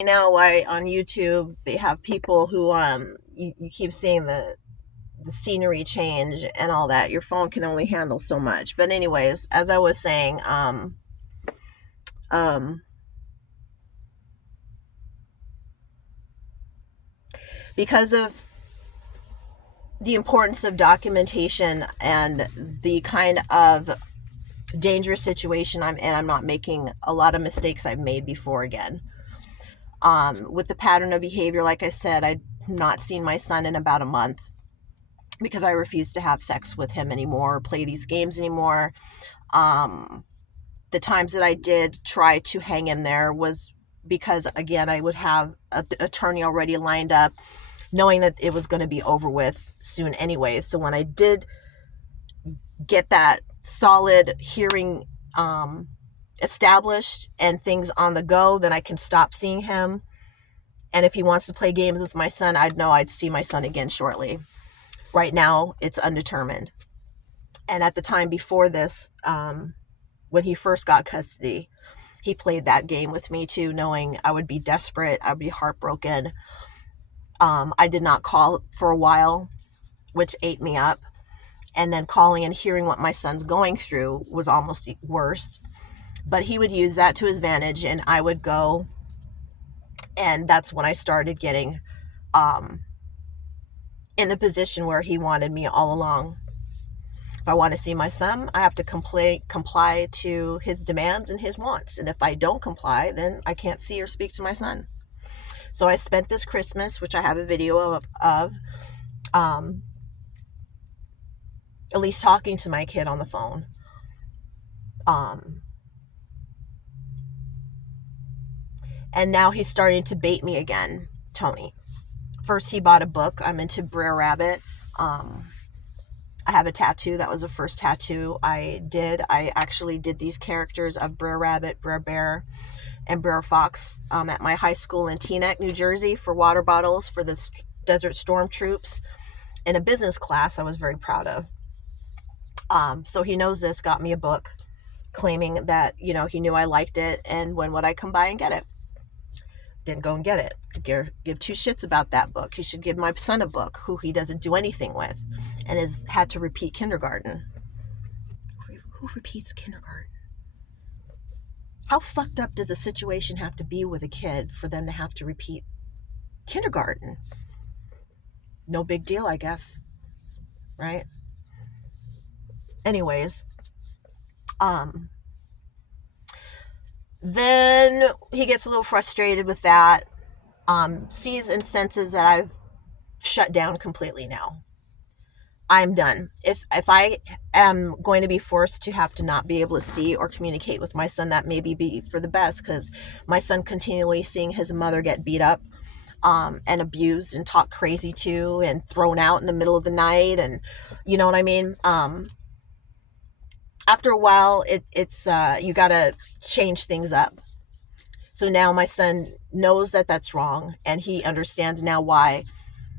Now why on YouTube they have people who you keep seeing the scenery change and all that. Your phone can only handle so much. But anyways, as I was saying, um because of the importance of documentation and the kind of dangerous situation I'm in, I'm not making a lot of mistakes I've made before again. With the pattern of behavior, like I said, I'd not seen my son in about a month because I refused to have sex with him anymore, or play these games anymore. Um, the times that I did try to hang in there was because, again, I would have an attorney already lined up, knowing that it was going to be over with soon anyway. So when I did get that solid hearing established and things on the go, then I can stop seeing him. And if he wants to play games with my son, I'd know I'd see my son again shortly. Right now, it's undetermined. And at the time before this, when he first got custody, he played that game with me too, knowing I would be desperate, I would be heartbroken. I did not call for a while, which ate me up. And then calling and hearing what my son's going through was almost worse. But he would use that to his advantage, and I would go. And that's when I started getting in the position where he wanted me all along. If I want to see my son, I have to comply to his demands and his wants. And if I don't comply, then I can't see or speak to my son. So I spent this Christmas, which I have a video of at least talking to my kid on the phone. And now he's starting to bait me again, Tony. First, he bought a book. I'm into Brer Rabbit. I have a tattoo. That was the first tattoo I did. I actually did these characters of Brer Rabbit, Brer Bear, and Brer Fox at my high school in Teaneck, New Jersey, for water bottles for the Desert Storm troops in a business class I was very proud of. So he knows this, got me a book, claiming that, he knew I liked it, and when would I come by and get it? Didn't go and get it. Could give two shits about that book. He should give my son a book who he doesn't do anything with and has had to repeat kindergarten. Who repeats kindergarten? How fucked up does a situation have to be with a kid for them to have to repeat kindergarten? No big deal, I guess. Right? Anyways, then he gets a little frustrated with that, sees and senses that I've shut down completely now. I'm done. If I am going to be forced to have to not be able to see or communicate with my son, that maybe be for the best, because my son continually seeing his mother get beat up and abused and talked crazy to and thrown out in the middle of the night, and you know what I mean? After a while, it's you gotta change things up. So now my son knows that that's wrong, and he understands now why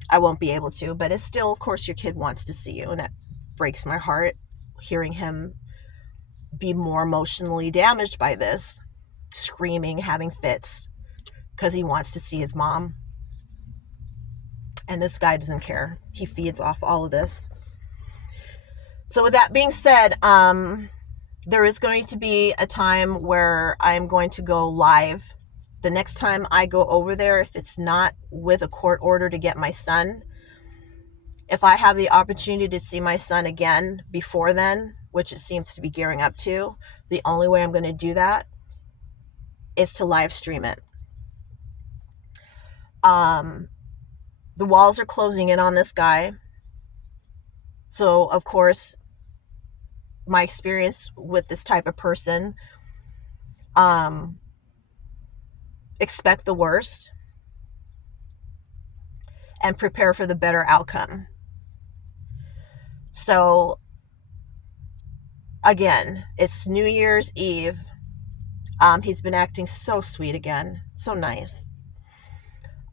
I won't be able to. But it's still, of course, your kid wants to see you, and that breaks my heart, hearing him be more emotionally damaged by this, screaming, having fits, because he wants to see his mom. And this guy doesn't care. He feeds off all of this. So with that being said, there is going to be a time where I'm going to go live. The next time I go over there, if it's not with a court order to get my son, if I have the opportunity to see my son again before then, which it seems to be gearing up to, the only way I'm going to do that is to live stream it. The walls are closing in on this guy. So, of course, my experience with this type of person, expect the worst and prepare for the better outcome. So, again, it's New Year's Eve. He's been acting so sweet again, so nice.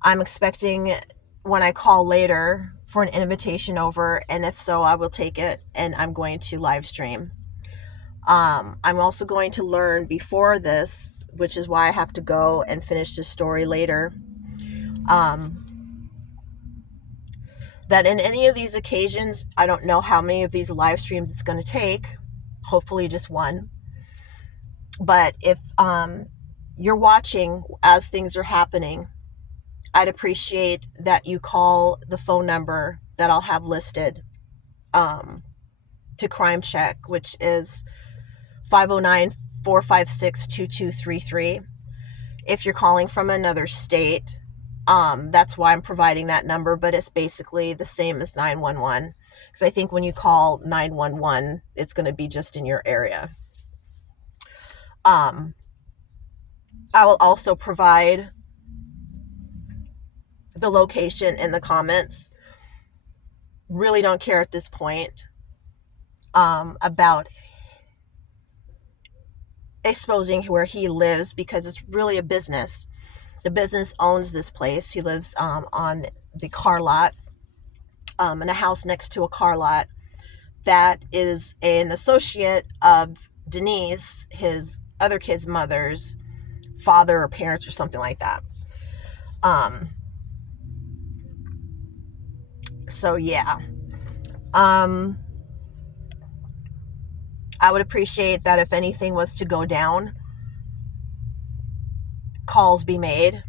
I'm expecting, when I call later, for an invitation over, and if so, I will take it, and I'm going to live stream. I'm also going to learn before this which is why I have to go and finish this story later. That in any of these occasions, I don't know how many of these live streams it's going to take, hopefully just one. But if you're watching as things are happening, I'd appreciate that you call the phone number that I'll have listed to Crime Check, which is 509-456-2233. If you're calling from another state, that's why I'm providing that number, but it's basically the same as 911. Because I think when you call 911, it's going to be just in your area. I will also provide the location in the comments. Really don't care at this point about exposing where he lives, because it's really a business. The business owns this place. He lives on the car lot, in a house next to a car lot that is an associate of Denise, his other kid's mother's father or parents or something like that. So yeah. I would appreciate that if anything was to go down, calls be made.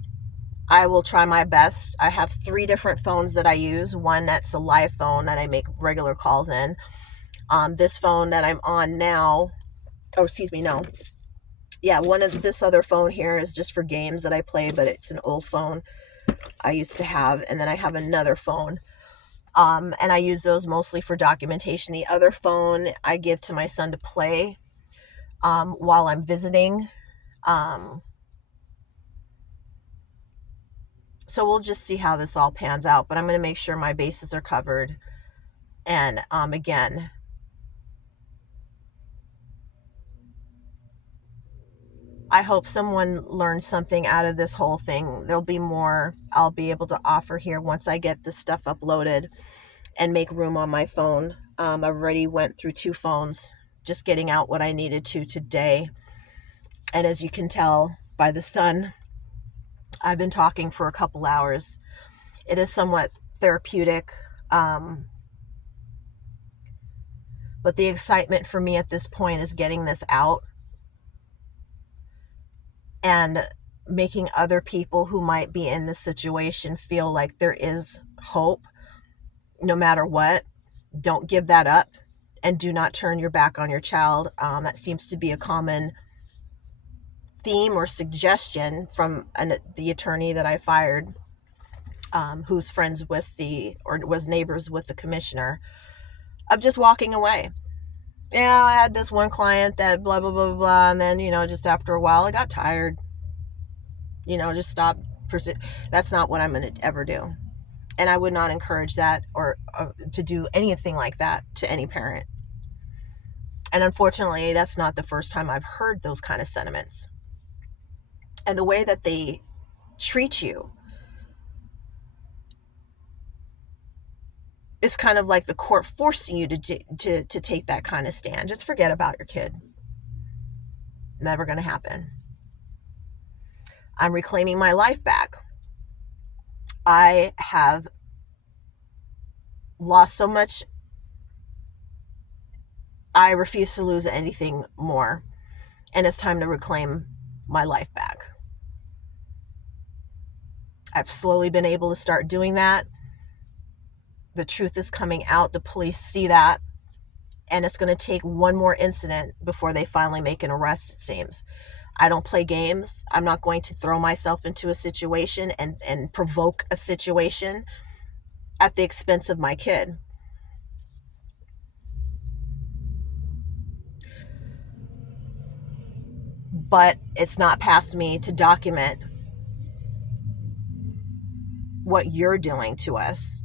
I will try my best. I have 3 different phones that I use. One that's a live phone that I make regular calls in. This phone that I'm on now, one of this other phone here is just for games that I play, but it's an old phone I used to have. And then I have another phone. And I use those mostly for documentation. The other phone I give to my son to play while I'm visiting. So we'll just see how this all pans out. But I'm going to make sure my bases are covered. And again, I hope someone learned something out of this whole thing. There'll be more I'll be able to offer here once I get this stuff uploaded and make room on my phone. I've already went through 2 phones, just getting out what I needed to today. And as you can tell by the sun, I've been talking for a couple hours. It is somewhat therapeutic. But the excitement for me at this point is getting this out and making other people who might be in this situation feel like there is hope no matter what. Don't give that up, and do not turn your back on your child. That seems to be a common theme or suggestion from the attorney that I fired, who's friends with or was neighbors with the commissioner, of just walking away. Yeah, I had this one client that blah, blah, blah, blah, and then, just after a while, I got tired. Just stop. That's not what I'm going to ever do. And I would not encourage that or to do anything like that to any parent. And unfortunately, that's not the first time I've heard those kind of sentiments. And the way that they treat you is kind of like the court forcing you to take that kind of stand. Just forget about your kid. Never going to happen. I'm reclaiming my life back. I have lost so much. I refuse to lose anything more. And it's time to reclaim my life back. I've slowly been able to start doing that. The truth is coming out. The police see that. And it's going to take one more incident before they finally make an arrest, it seems. I don't play games. I'm not going to throw myself into a situation and provoke a situation at the expense of my kid. But it's not past me to document what you're doing to us.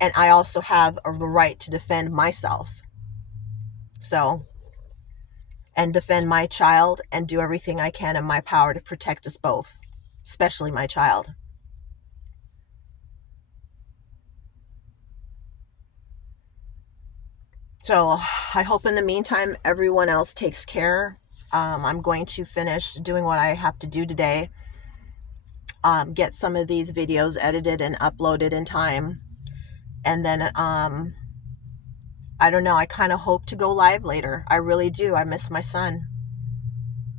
And I also have the right to defend myself. And defend my child and do everything I can in my power to protect us both, especially my child. So I hope in the meantime, everyone else takes care I'm going to finish doing what I have to do today. Get some of these videos edited and uploaded in time. And then, I don't know, I kind of hope to go live later. I really do. I miss my son.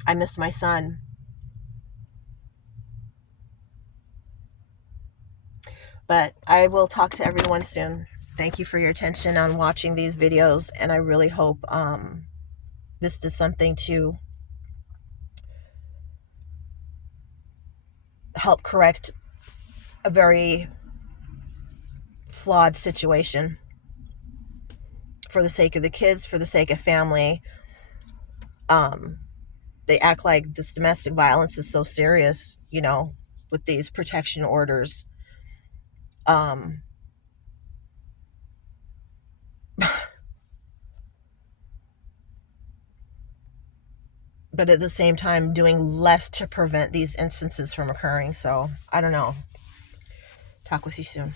I miss my son. But I will talk to everyone soon. Thank you for your attention on watching these videos. And I really hope this does something to help correct a very flawed situation for the sake of the kids, for the sake of family. They act like this domestic violence is so serious, you know, with these protection orders. But at the same time, doing less to prevent these instances from occurring. So I don't know. Talk with you soon.